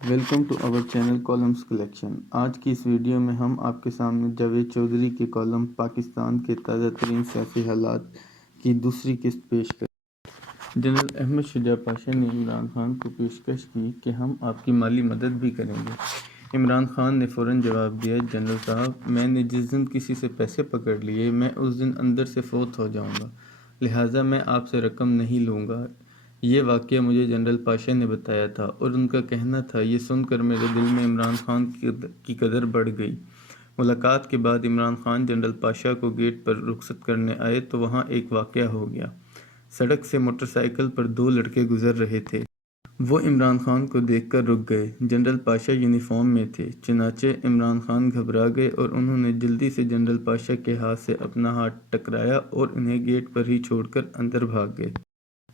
Welcome to our channel کالمز collection. آج کی اس ویڈیو میں ہم آپ کے سامنے جاوید چودھری کے کالم پاکستان کے تازہ ترین سیاسی حالات کی دوسری قسط پیش کریں۔ جنرل احمد شجاع پاشا نے عمران خان کو پیشکش کی کہ ہم آپ کی مالی مدد بھی کریں گے۔ عمران خان نے فوراً جواب دیا، جنرل صاحب، میں نے جس دن کسی سے پیسے پکڑ لیے میں اس دن اندر سے فوت ہو جاؤں گا، لہٰذا میں آپ سے رقم نہیں لوں گا۔ یہ واقعہ مجھے جنرل پاشا نے بتایا تھا اور ان کا کہنا تھا، یہ سن کر میرے دل میں عمران خان کی قدر بڑھ گئی۔ ملاقات کے بعد عمران خان جنرل پاشا کو گیٹ پر رخصت کرنے آئے تو وہاں ایک واقعہ ہو گیا۔ سڑک سے موٹر سائیکل پر دو لڑکے گزر رہے تھے۔ وہ عمران خان کو دیکھ کر رک گئے۔ جنرل پاشا یونیفارم میں تھے، چنانچہ عمران خان گھبرا گئے اور انہوں نے جلدی سے جنرل پاشا کے ہاتھ سے اپنا ہاتھ ٹکرایا اور انہیں گیٹ پر ہی چھوڑ کر اندر بھاگ گئے۔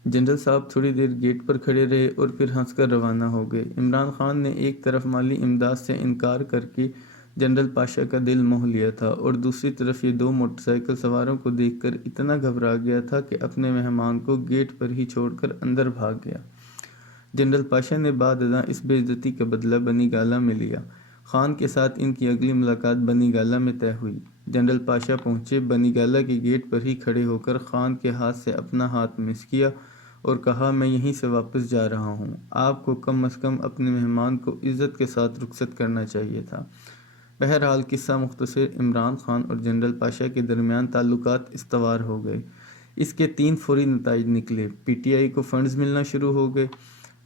جنرل صاحب تھوڑی دیر گیٹ پر کھڑے رہے اور پھر ہنس کر روانہ ہو گئے۔ عمران خان نے ایک طرف مالی امداد سے انکار کر کے جنرل پاشا کا دل موہ لیا تھا اور دوسری طرف یہ دو موٹر سائیکل سواروں کو دیکھ کر اتنا گھبرا گیا تھا کہ اپنے مہمان کو گیٹ پر ہی چھوڑ کر اندر بھاگ گیا۔ جنرل پاشا نے بعد ازاں اس بے عزتی کا بدلہ بنی گالہ میں لیا۔ خان کے ساتھ ان کی اگلی ملاقات بنی گالہ میں طے ہوئی۔ جنرل پاشا پہنچے، بنی گالہ کے گیٹ پر ہی کھڑے ہو کر خان کے ہاتھ سے اپنا ہاتھ مس کیا اور کہا، میں یہیں سے واپس جا رہا ہوں، آپ کو کم از کم اپنے مہمان کو عزت کے ساتھ رخصت کرنا چاہیے تھا۔ بہرحال قصہ مختصر، عمران خان اور جنرل پاشا کے درمیان تعلقات استوار ہو گئے۔ اس کے 3 فوری نتائج نکلے۔ پی ٹی آئی کو فنڈز ملنا شروع ہو گئے۔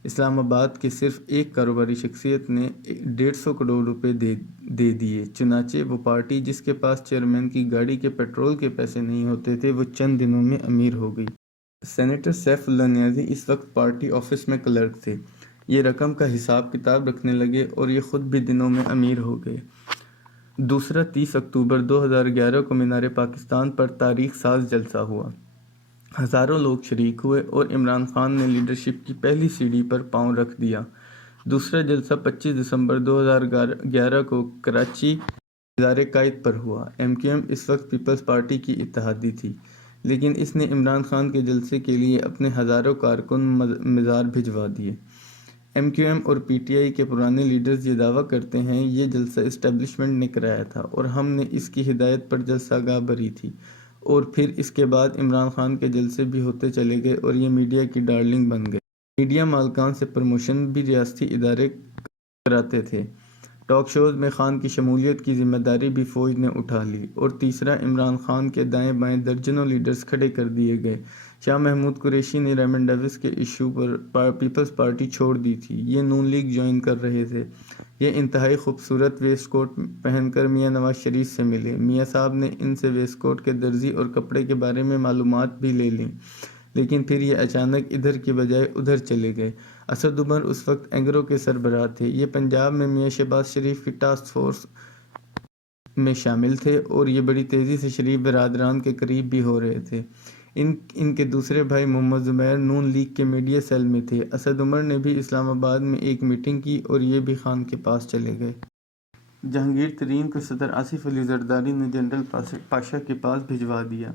اسلام آباد کے صرف ایک کاروباری شخصیت نے 150 کروڑ روپے دے دیے، چنانچہ وہ پارٹی جس کے پاس چیئرمین کی گاڑی کے پیٹرول کے پیسے نہیں ہوتے تھے، وہ چند دنوں میں امیر ہو گئی۔ سینیٹر سیف اللہ نیازی اس وقت پارٹی آفس میں کلرک تھے۔ یہ رقم کا حساب کتاب رکھنے لگے اور یہ خود بھی دنوں میں امیر ہو گئے۔ دوسرا 30 اکتوبر 2011 کو مینار پاکستان پر تاریخ ساز جلسہ ہوا۔ ہزاروں لوگ شریک ہوئے اور عمران خان نے لیڈرشپ کی پہلی سیڑھی پر پاؤں رکھ دیا۔ دوسرا جلسہ 25 دسمبر 2011 کو کراچی مزار قائد پر ہوا۔ ایم کیو ایم اس وقت پیپلز پارٹی کی اتحادی تھی، لیکن اس نے عمران خان کے جلسے کے لیے اپنے ہزاروں کارکن مزار بھجوا دیے۔ ایم کیو ایم اور پی ٹی آئی کے پرانے لیڈرز یہ دعویٰ کرتے ہیں، یہ جلسہ اسٹیبلشمنٹ نے کرایا تھا اور ہم نے اس کی ہدایت پر جلسہ گاہ بھری تھی، اور پھر اس کے بعد عمران خان کے جلسے بھی ہوتے چلے گئے اور یہ میڈیا کی ڈارلنگ بن گئے۔ میڈیا مالکان سے پروموشن بھی ریاستی ادارے کراتے تھے۔ ٹاک شوز میں خان کی شمولیت کی ذمہ داری بھی فوج نے اٹھا لی۔ اور تیسرا، عمران خان کے دائیں بائیں درجنوں لیڈرز کھڑے کر دیے گئے۔ شاہ محمود قریشی نے ریمنڈ ڈیوس کے ایشو پر پیپلز پارٹی چھوڑ دی تھی، یہ نون لیگ جوائن کر رہے تھے۔ یہ انتہائی خوبصورت ویسٹ کوٹ پہن کر میاں نواز شریف سے ملے۔ میاں صاحب نے ان سے ویسٹ کوٹ کے درزی اور کپڑے کے بارے میں معلومات بھی لے لیں، لیکن پھر یہ اچانک ادھر کی بجائے ادھر چلے گئے۔ اسد عمر اس وقت اینگرو کے سربراہ تھے۔ یہ پنجاب میں میاں شہباز شریف کی ٹاسک فورس میں شامل تھے اور یہ بڑی تیزی سے شریف برادران کے قریب بھی ہو رہے تھے۔ ان کے دوسرے بھائی محمد زبیر نون لیگ کے میڈیا سیل میں تھے۔ اسد عمر نے بھی اسلام آباد میں ایک میٹنگ کی اور یہ بھی خان کے پاس چلے گئے۔ جہانگیر ترین کو صدر آصف علی زرداری نے جنرل پاشا کے پاس بھجوا دیا۔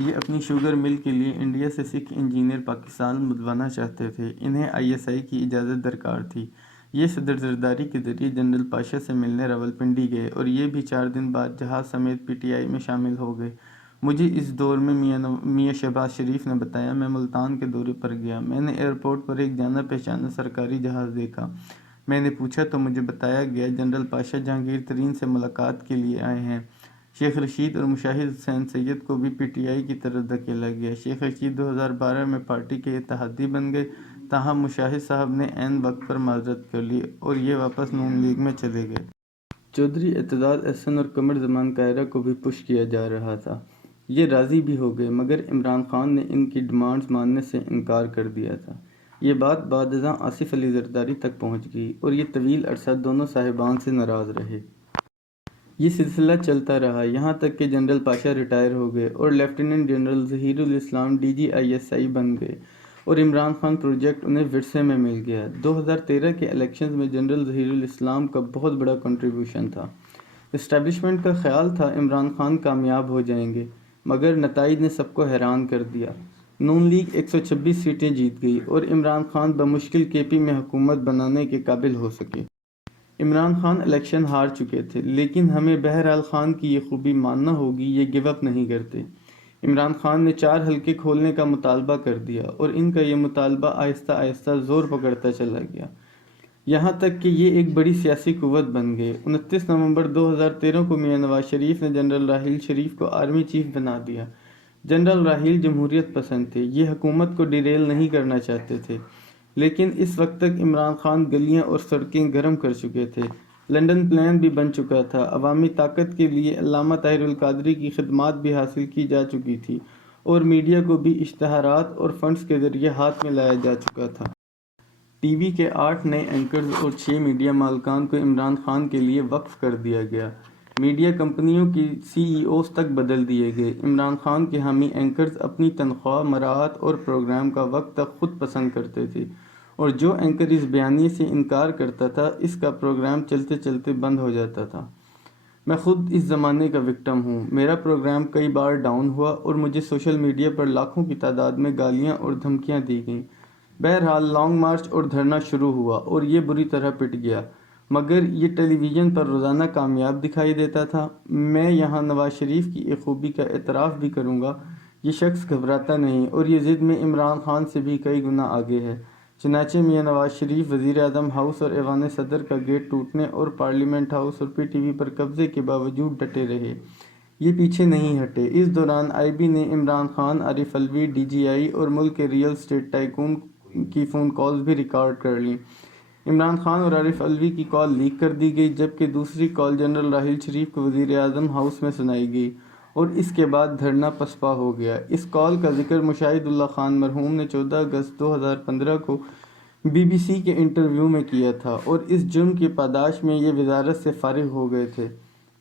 یہ اپنی شوگر مل کے لیے انڈیا سے سکھ انجینئر پاکستان منگوانا چاہتے تھے۔ انہیں آئی ایس آئی کی اجازت درکار تھی۔ یہ صدر زرداری کے ذریعے جنرل پاشا سے ملنے راولپنڈی گئے اور یہ بھی 4 دن بعد جہاز سمیت پی ٹی آئی میں شامل ہو گئے۔ مجھے اس دور میں میاں شہباز شریف نے بتایا، میں ملتان کے دورے پر گیا، میں نے ایئرپورٹ پر ایک جانا پہچانا سرکاری جہاز دیکھا۔ میں نے پوچھا تو مجھے بتایا گیا، جنرل پاشا جہانگیر ترین سے ملاقات کے لیے آئے ہیں۔ شیخ رشید اور مشاہد حسین سید کو بھی پی ٹی آئی کی طرف دھکیلا گیا۔ شیخ رشید 2012 میں پارٹی کے اتحادی بن گئے، تاہم مشاہد صاحب نے عین وقت پر معذرت کر لی اور یہ واپس نون لیگ میں چلے گئے۔ چودھری اعتزاز احسن اور قمر زمان کائرہ کو بھی پش کیا جا رہا تھا۔ یہ راضی بھی ہو گئے، مگر عمران خان نے ان کی ڈیمانڈز ماننے سے انکار کر دیا تھا۔ یہ بات بعد ازاں آصف علی زرداری تک پہنچ گئی اور یہ طویل عرصہ دونوں صاحبان سے ناراض رہے۔ یہ سلسلہ چلتا رہا یہاں تک کہ جنرل پاشا ریٹائر ہو گئے اور لیفٹیننٹ جنرل ظہیر الاسلام D G I S I بن گئے اور عمران خان پروجیکٹ انہیں ورثے میں مل گیا۔ 2013 کے الیکشنز میں جنرل ظہیر الاسلام کا بہت بڑا کنٹریبیوشن تھا۔ اسٹیبلشمنٹ کا خیال تھا عمران خان کامیاب ہو جائیں گے، مگر نتائج نے سب کو حیران کر دیا۔ نون لیگ 126 سیٹیں جیت گئی اور عمران خان بمشکل کے پی میں حکومت بنانے کے قابل ہو سکے۔ عمران خان الیکشن ہار چکے تھے، لیکن ہمیں بہرحال خان کی یہ خوبی ماننا ہوگی، یہ گیو اپ نہیں کرتے۔ عمران خان نے 4 حلقے کھولنے کا مطالبہ کر دیا اور ان کا یہ مطالبہ آہستہ آہستہ زور پکڑتا چلا گیا، یہاں تک کہ یہ ایک بڑی سیاسی قوت بن گئے۔ 29 نومبر 2013 کو میاں نواز شریف نے جنرل راحیل شریف کو آرمی چیف بنا دیا۔ جنرل راحیل جمہوریت پسند تھے، یہ حکومت کو ڈیریل نہیں کرنا چاہتے تھے، لیکن اس وقت تک عمران خان گلیاں اور سڑکیں گرم کر چکے تھے، لنڈن پلان بھی بن چکا تھا، عوامی طاقت کے لیے علامہ طاہر القادری کی خدمات بھی حاصل کی جا چکی تھی اور میڈیا کو بھی اشتہارات اور فنڈز کے ذریعے ہاتھ میں لایا جا چکا تھا۔ ٹی وی کے 8 نئے اینکرز اور 6 میڈیا مالکان کو عمران خان کے لیے وقف کر دیا گیا۔ میڈیا کمپنیوں کی سی ای اوز تک بدل دیے گئے۔ عمران خان کے حامی اینکرز اپنی تنخواہ، مراعات اور پروگرام کا وقت تک خود پسند کرتے تھے، اور جو اینکر اس بیانیے سے انکار کرتا تھا اس کا پروگرام چلتے چلتے بند ہو جاتا تھا۔ میں خود اس زمانے کا وکٹم ہوں، میرا پروگرام کئی بار ڈاؤن ہوا اور مجھے سوشل میڈیا پر لاکھوں کی تعداد میں گالیاں اور دھمکیاں دی گئیں۔ بہرحال لانگ مارچ اور دھرنا شروع ہوا اور یہ بری طرح پٹ گیا، مگر یہ ٹیلی ویژن پر روزانہ کامیاب دکھائی دیتا تھا۔ میں یہاں نواز شریف کی ایک خوبی کا اعتراف بھی کروں گا، یہ شخص گھبراتا نہیں اور یہ ضد میں عمران خان سے بھی کئی گنا آگے ہے۔ چنانچہ میاں نواز شریف وزیر اعظم ہاؤس اور ایوان صدر کا گیٹ ٹوٹنے اور پارلیمنٹ ہاؤس اور پی ٹی وی پر قبضے کے باوجود ڈٹے رہے، یہ پیچھے نہیں ہٹے۔ اس دوران آئی بی نے عمران خان، عارف الوی، ڈی جی آئی اور ملک کے ریئل اسٹیٹ ٹائکون کی فون کالز بھی ریکارڈ کر لیں۔ عمران خان اور عارف الوی کی کال لیک کر دی گئی، جبکہ دوسری کال جنرل راحیل شریف کو وزیر اعظم ہاؤس میں سنائی گئی اور اس کے بعد دھرنا پسپا ہو گیا۔ اس کال کا ذکر مشاہد اللہ خان مرحوم نے 14 اگست 2015 کو بی بی سی کے انٹرویو میں کیا تھا اور اس جرم کی پاداش میں یہ وزارت سے فارغ ہو گئے تھے۔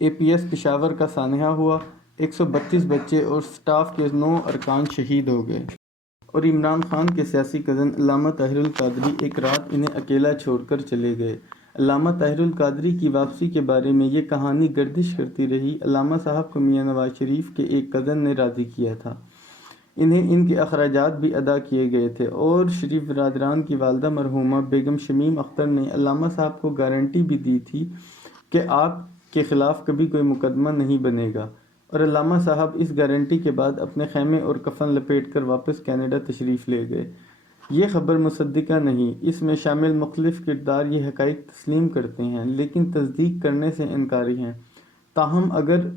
اے پی ایس پشاور کا سانحہ ہوا، 132 بچے اور سٹاف کے 9 ارکان شہید ہو گئے، اور عمران خان کے سیاسی کزن علامہ طاہر القادری ایک رات انہیں اکیلا چھوڑ کر چلے گئے۔ علامہ طاہر القادری کی واپسی کے بارے میں یہ کہانی گردش کرتی رہی۔ علامہ صاحب کو میاں نواز شریف کے ایک کزن نے راضی کیا تھا، انہیں ان کے اخراجات بھی ادا کیے گئے تھے، اور شریف برادران کی والدہ مرحومہ بیگم شمیم اختر نے علامہ صاحب کو گارنٹی بھی دی تھی کہ آپ کے خلاف کبھی کوئی مقدمہ نہیں بنے گا، اور علامہ صاحب اس گارنٹی کے بعد اپنے خیمے اور کفن لپیٹ کر واپس کینیڈا تشریف لے گئے۔ یہ خبر مصدقہ نہیں، اس میں شامل مختلف کردار یہ حقائق تسلیم کرتے ہیں لیکن تصدیق کرنے سے انکاری ہیں۔ تاہم اگر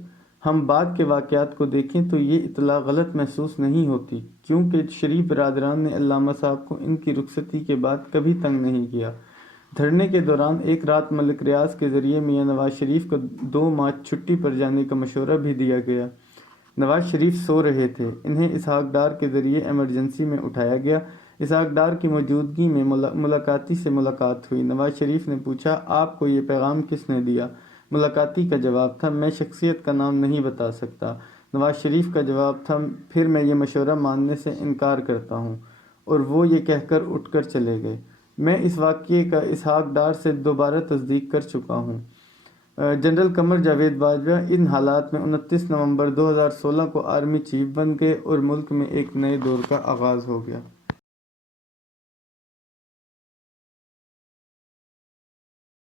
ہم بعد کے واقعات کو دیکھیں تو یہ اطلاع غلط محسوس نہیں ہوتی، کیونکہ شریف برادران نے علامہ صاحب کو ان کی رخصتی کے بعد کبھی تنگ نہیں کیا۔ دھرنے کے دوران ایک رات ملک ریاض کے ذریعے میاں نواز شریف کو 2 مارچ چھٹی پر جانے کا مشورہ بھی دیا گیا۔ نواز شریف سو رہے تھے، انہیں اسحاق ڈار کے ذریعے ایمرجنسی میں اٹھایا گیا۔ اسحاق ڈار کی موجودگی میں ملاقاتی سے ملاقات ہوئی۔ نواز شریف نے پوچھا، آپ کو یہ پیغام کس نے دیا؟ ملاقاتی کا جواب تھا، میں شخصیت کا نام نہیں بتا سکتا۔ نواز شریف کا جواب تھا، پھر میں یہ مشورہ ماننے سے انکار کرتا ہوں، اور وہ یہ کہہ کر اٹھ کر چلے گئے۔ میں اس واقعے کا اسحاق ڈار سے دوبارہ تصدیق کر چکا ہوں۔ جنرل قمر جاوید باجوہ ان حالات میں 29 نومبر 2016 کو آرمی چیف بن گئے اور ملک میں ایک نئے دور کا آغاز ہو گیا۔